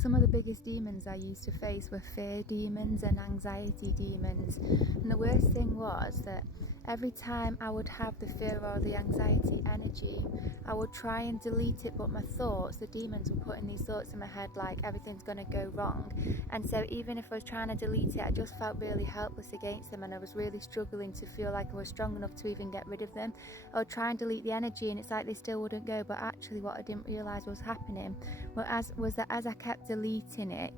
Some of the biggest demons I used to face were fear demons and anxiety demons. And the worst thing was that every time I would have the fear or the anxiety energy, I would try and delete it, but my thoughts, the demons were putting these thoughts in my head like everything's going to go wrong. And so even if I was trying to delete it, I just felt really helpless against them, and I was really struggling to feel like I was strong enough to even get rid of them. I would try and delete the energy and it's like they still wouldn't go, but actually what I didn't realise was happening was that as I kept deleting it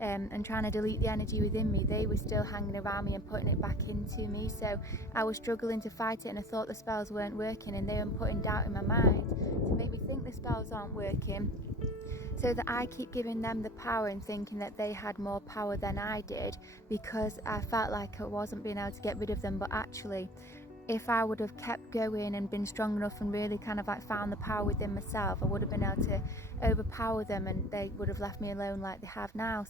and trying to delete the energy within me, they were still hanging around me and putting it back into me. So I was struggling to fight it, and I thought the spells weren't working, and they were putting doubt in my mind to make me think the spells aren't working, so that I keep giving them the power and thinking that they had more power than I did, because I felt like I wasn't being able to get rid of them. But actually, if I would have kept going and been strong enough and really kind of like found the power within myself, I would have been able to overpower them, and they would have left me alone like they have now.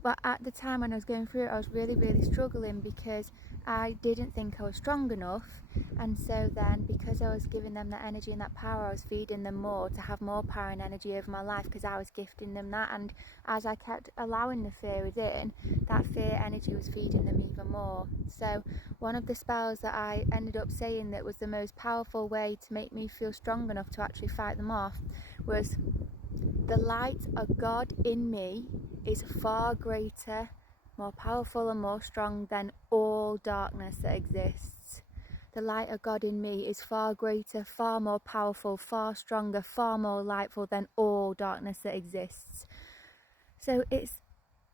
But at the time when I was going through it, I was really struggling because I didn't think I was strong enough. And so then, because I was giving them that energy and that power, I was feeding them more to have more power and energy over my life, because I was gifting them that. And as I kept allowing the fear within, that fear energy was feeding them even more. So one of the spells that I ended up saying that was the most powerful way to make me feel strong enough to actually fight them off was, "The light of God in me is far greater, more powerful and more strong than all darkness that exists. The light of God in me is far greater, far more powerful, far stronger, far more lightful than all darkness that exists." So it's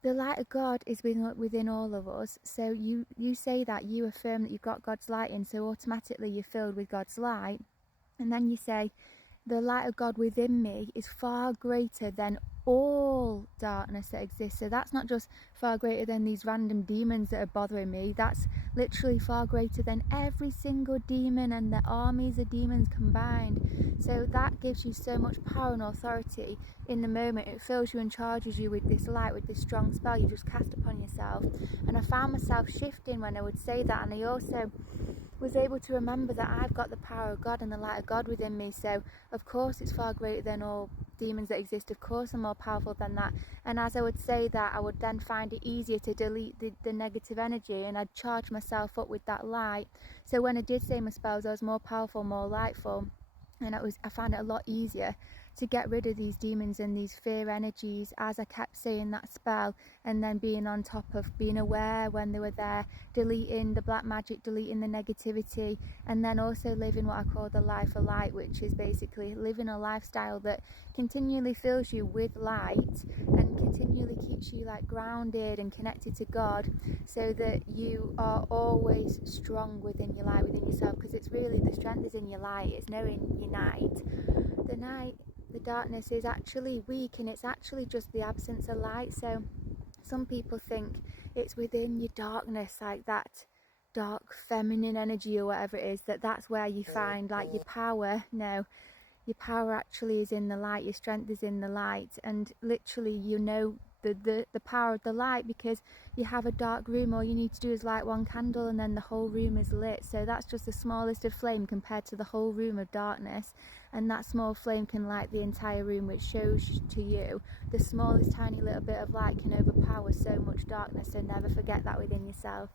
the light of God is within all of us. So you say that, you affirm that you've got God's light in, so automatically you're filled with God's light. And then you say, "The light of God within me is far greater than all darkness that exists." So that's not just far greater than these random demons that are bothering me. That's literally far greater than every single demon and the armies of demons combined. So that gives you so much power and authority in the moment. It fills you and charges you with this light, with this strong spell you just cast upon yourself. And I found myself shifting when I would say that, and I also was able to remember that I've got the power of God and the light of God within me. So of course it's far greater than all demons that exist. Of course I'm more powerful than that. And as I would say that, I would then find it easier to delete the negative energy, and I'd charge myself up with that light. So when I did say my spells, I was more powerful, more lightful, and I found it a lot easier to get rid of these demons and these fear energies as I kept saying that spell, and then being on top of being aware when they were there, deleting the black magic, deleting the negativity, and then also living what I call the life of light, which is basically living a lifestyle that continually fills you with light and continually keeps you like grounded and connected to God, so that you are always strong within your light, within yourself, because it's really, the strength is in your light. It's knowing your night. The darkness is actually weak, and it's actually just the absence of light. So some people think it's within your darkness, like that dark feminine energy or whatever it is, that's where you find like your power. No, your power actually is in the light. Your strength is in the light, and literally the power of the light, because you have a dark room, all you need to do is light one candle and then the whole room is lit. So that's just the smallest of flame compared to the whole room of darkness, and that small flame can light the entire room, which shows to you the smallest tiny little bit of light can overpower so much darkness. So never forget that within yourself.